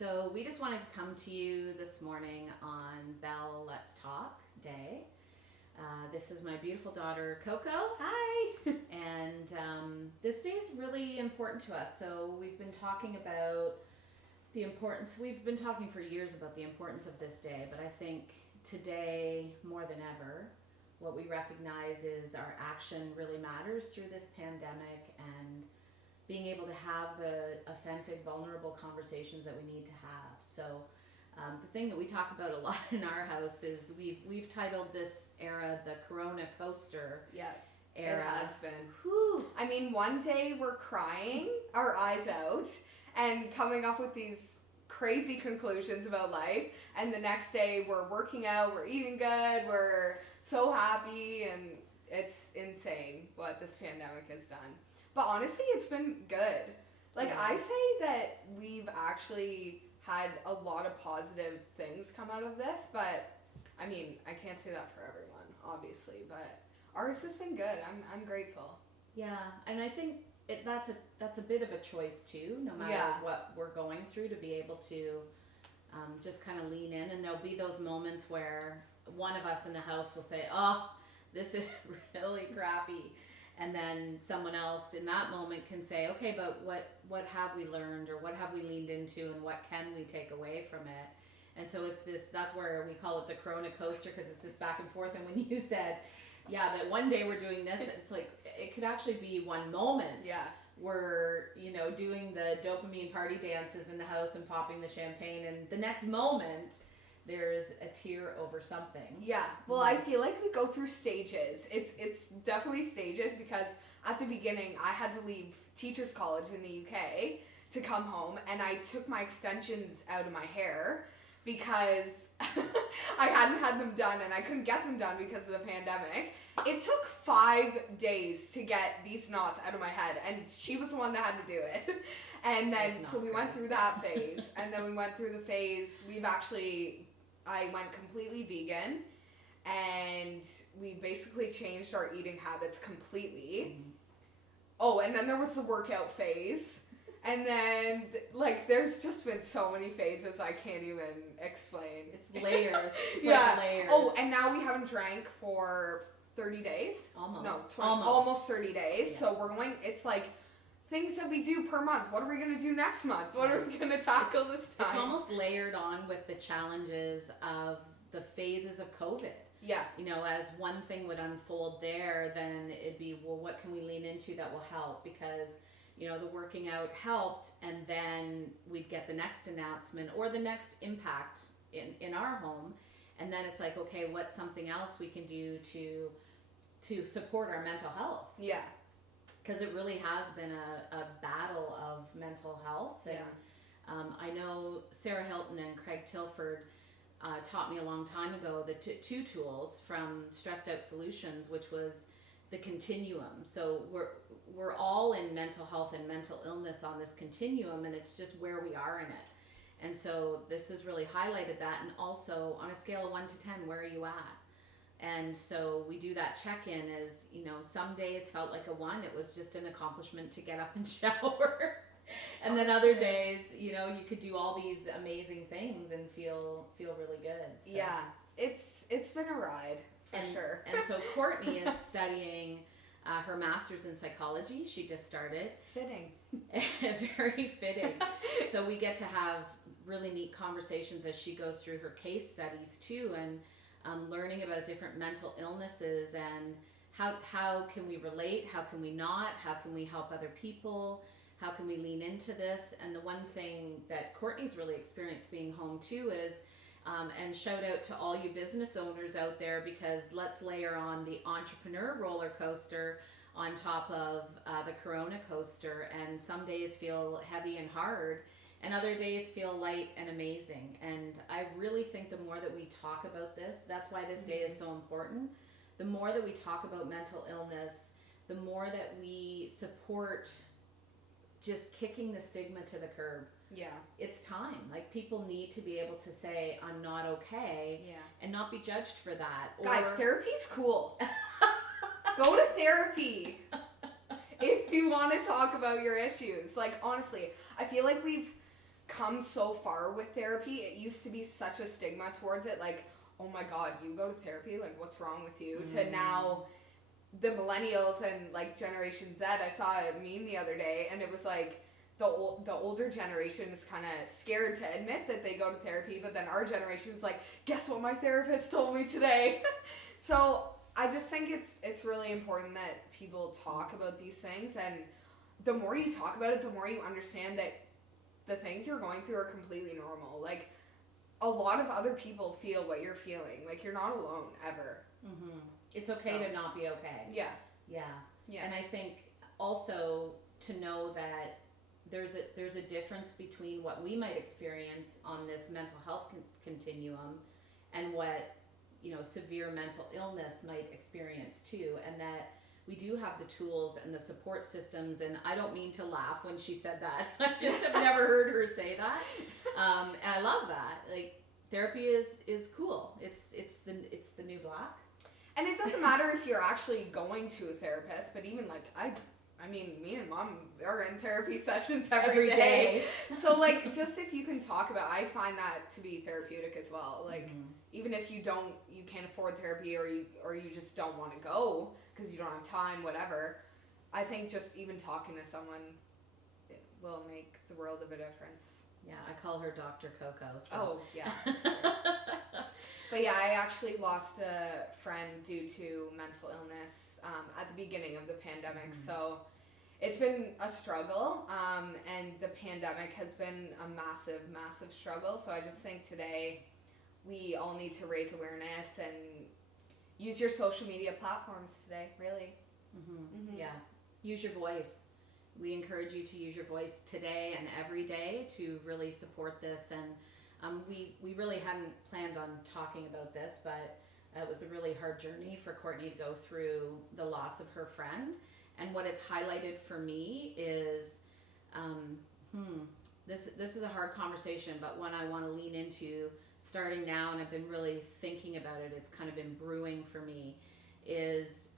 So we just wanted to come to you this morning on Bell Let's Talk Day. This is my beautiful daughter, Coco. Hi! And this day is really important to us. So we've been talking about we've been talking for years about the importance of this day, but I think today, more than ever, what we recognize is our action really matters through this pandemic, and being able to have the authentic, vulnerable conversations that we need to have. So the thing that we talk about a lot in our house is we've titled this era the coronacoaster. Yeah, era. It has been. Whew. I mean, one day we're crying our eyes out and coming up with these crazy conclusions about life, and the next day we're working out, we're eating good, we're so happy, and it's insane what this pandemic has done. But honestly, it's been good. Like, I say that we've actually had a lot of positive things come out of this, but I mean, I can't say that for everyone, obviously, but ours has been good. I'm grateful. Yeah, and I think that's a bit of a choice too, no matter what we're going through, to be able to just kind of lean in. And there'll be those moments where one of us in the house will say, oh, this is really crappy. And then someone else in that moment can say, okay, but what have we learned, or what have we leaned into, and what can we take away from it? And so that's where we call it the coronacoaster, because it's this back and forth. And when you said, that one day we're doing this, it's like, it could actually be one moment. Yeah. We're, doing the dopamine party dances in the house and popping the champagne, and the next moment there's a tear over something. Yeah. Well, I feel like we go through stages. It's definitely stages, because at the beginning I had to leave teachers college in the UK to come home, and I took my extensions out of my hair because I hadn't had them done, and I couldn't get them done because of the pandemic. It took 5 days to get these knots out of my head, and she was the one that had to do it. And then, so we went through that phase, and then we went through the phase, I went completely vegan, and we basically changed our eating habits completely. Mm-hmm. Oh, and then there was the workout phase. And then, there's just been so many phases I can't even explain. It's layers. It's like layers. Oh, and now we haven't drank for 30 days. Almost. No, almost 30 days. Yeah. So we're going, it's like things that we do per month. What are we going to do next month? What are we going to tackle this time? It's almost layered on with the challenges of the phases of COVID. Yeah. As one thing would unfold there, then it'd be, well, what can we lean into that will help? Because the working out helped, and then we'd get the next announcement or the next impact in our home. And then it's like, okay, what's something else we can do to support our mental health? Yeah. Because it really has been a battle of mental health. And I know Sarah Hilton and Craig Tilford taught me a long time ago the two tools from Stressed Out Solutions, which was the continuum. So we're all in mental health and mental illness on this continuum, and it's just where we are in it. And so this has really highlighted that. And also, on a scale of 1 to 10, where are you at? And so we do that check-in as, some days felt like a 1. It was just an accomplishment to get up and shower. And then other days, you could do all these amazing things and feel really good. So. Yeah, it's been a ride. Sure. And so Courtney is studying her master's in psychology. She just started. Fitting. Very fitting. So we get to have really neat conversations as she goes through her case studies too, and learning about different mental illnesses, and how can we relate, how can we not, how can we help other people, how can we lean into this. And the one thing that Courtney's really experienced being home too is and shout out to all you business owners out there, because let's layer on the entrepreneur roller coaster on top of the corona coaster. And some days feel heavy and hard, and other days feel light and amazing. And I really think the more that we talk about this, that's why this day is so important. The more that we talk about mental illness, the more that we support just kicking the stigma to the curb. Yeah. It's time. Like, people need to be able to say, I'm not okay. Yeah. And not be judged for that. Guys, therapy's cool. Go to therapy if you want to talk about your issues. Like, honestly, I feel like we've come so far with therapy. It used to be such a stigma towards it, like, oh my god, you go to therapy, like, what's wrong with you? To now the millennials and like Generation Z. I saw a meme the other day, and it was like the older generation is kind of scared to admit that they go to therapy, but then our generation is like, guess what my therapist told me today? So I just think it's really important that people talk about these things, and the more you talk about it, the more you understand that the things you're going through are completely normal. Like, a lot of other people feel what you're feeling. Like, you're not alone, ever. Mm-hmm. It's okay to not be okay. Yeah. Yeah. And I think also to know that there's a difference between what we might experience on this mental health continuum and what, severe mental illness might experience too, and that we do have the tools and the support systems. And I don't mean to laugh when she said that. I just have never heard her say that. And I love that. Like, therapy is cool. It's the new black. And it doesn't matter if you're actually going to a therapist, but even like I mean, me and Mom are in therapy sessions every day. So like, just if you can talk about, I find that to be therapeutic as well. Like, even if you can't afford therapy, or you just don't want to go because you don't have time, whatever. I think just even talking to someone, it will make the world of a difference. Yeah, I call her Dr. Coco. So. Oh, yeah. But yeah, I actually lost a friend due to mental illness at the beginning of the pandemic. So it's been a struggle, and the pandemic has been a massive, massive struggle. So I just think today we all need to raise awareness and use your social media platforms today, really. Yeah, use your voice. We encourage you to use your voice today and every day to really support this. And we really hadn't planned on talking about this, but it was a really hard journey for Courtney to go through the loss of her friend. And what it's highlighted for me is, this is a hard conversation, but one I want to lean into starting now, and I've been really thinking about it. It's kind of been brewing for me, is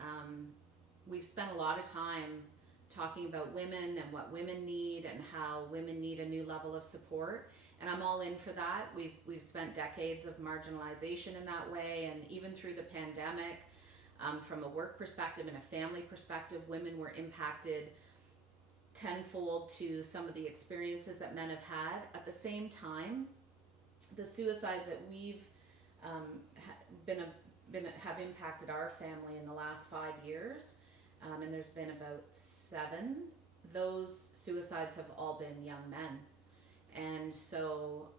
we've spent a lot of time talking about women and what women need and how women need a new level of support. And I'm all in for that. We've spent decades of marginalization in that way, and even through the pandemic, from a work perspective and a family perspective, women were impacted tenfold to some of the experiences that men have had. At the same time, the suicides that we've have impacted our family in the last 5 years, and there's been about 7. Those suicides have all been young men. And so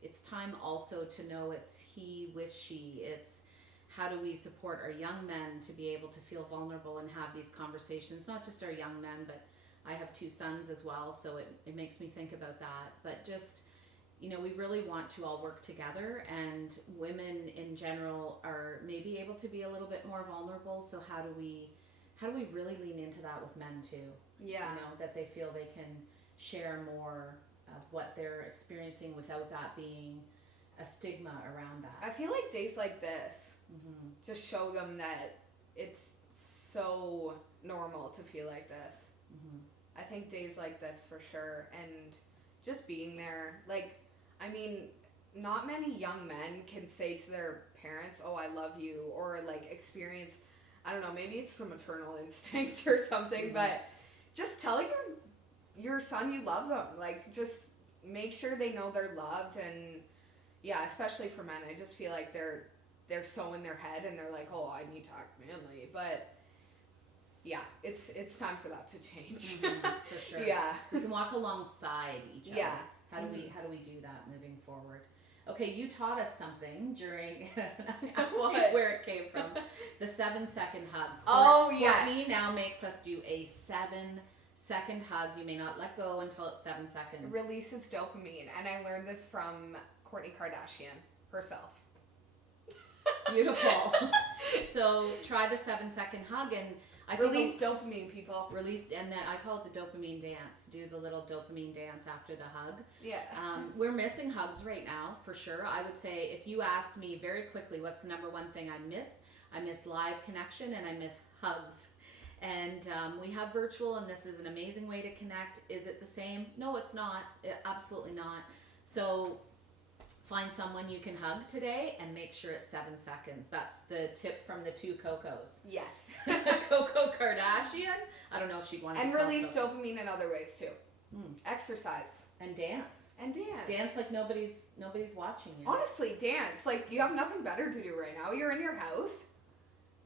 it's time also to know it's he with she. It's how do we support our young men to be able to feel vulnerable and have these conversations, not just our young men, but I have 2 sons as well, so it makes me think about that. But just, we really want to all work together, and women in general are maybe able to be a little bit more vulnerable. So how do we really lean into that with men too? Yeah. That they feel they can share more of what they're experiencing without that being a stigma around that. I feel like days like this just show them that it's so normal to feel like this. I think days like this for sure, and just being there. Like, I mean, not many young men can say to their parents, oh, I love you, or like experience, I don't know, maybe it's the maternal instinct or something, but just tell your son you love them. Like, just make sure they know they're loved. And yeah, especially for men, I just feel like they're so in their head, and they're like, oh, I need to act manly. But yeah, it's time for that to change. For sure. Yeah, we can walk alongside each other. Yeah. How do we do that moving forward? Okay, you taught us something during where it came from. The 7-second hug. Oh, yes. Courtney now makes us do a 7-second hug. You may not let go until it's 7 seconds. Releases dopamine, and I learned this from Kourtney Kardashian herself. Beautiful. So try the 7-second hug, and I release dopamine, people. And then I call it the dopamine dance. Do the little dopamine dance after the hug. Yeah. We're missing hugs right now, for sure. I would say if you asked me very quickly, what's the number one thing I miss live connection, and I miss hugs. And we have virtual, and this is an amazing way to connect. Is it the same? No, it's not. Absolutely not. So find someone you can hug today and make sure it's 7 seconds. That's the tip from the two Cocos. Yes. Coco Kardashian. I don't know if she'd want to. And release dopamine in other ways too. Exercise. And dance. And dance. Dance like nobody's watching you. Honestly, dance. Like, you have nothing better to do right now. You're in your house.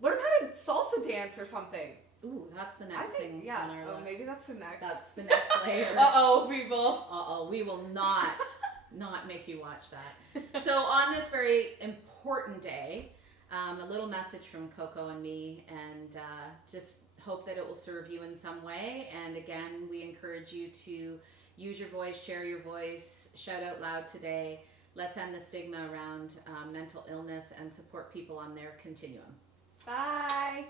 Learn how to salsa dance or something. Ooh, that's the next thing on our list. Maybe that's the next. That's the next layer. Uh-oh, people. Uh-oh, we will not make you watch that. So on this very important day, a little message from Coco and me, and just hope that it will serve you in some way. And again, we encourage you to use your voice, share your voice, shout out loud today. Let's end the stigma around mental illness and support people on their continuum. Bye.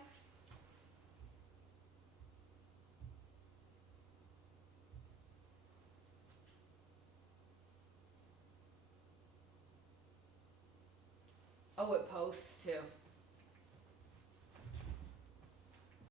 Oh, it posts too.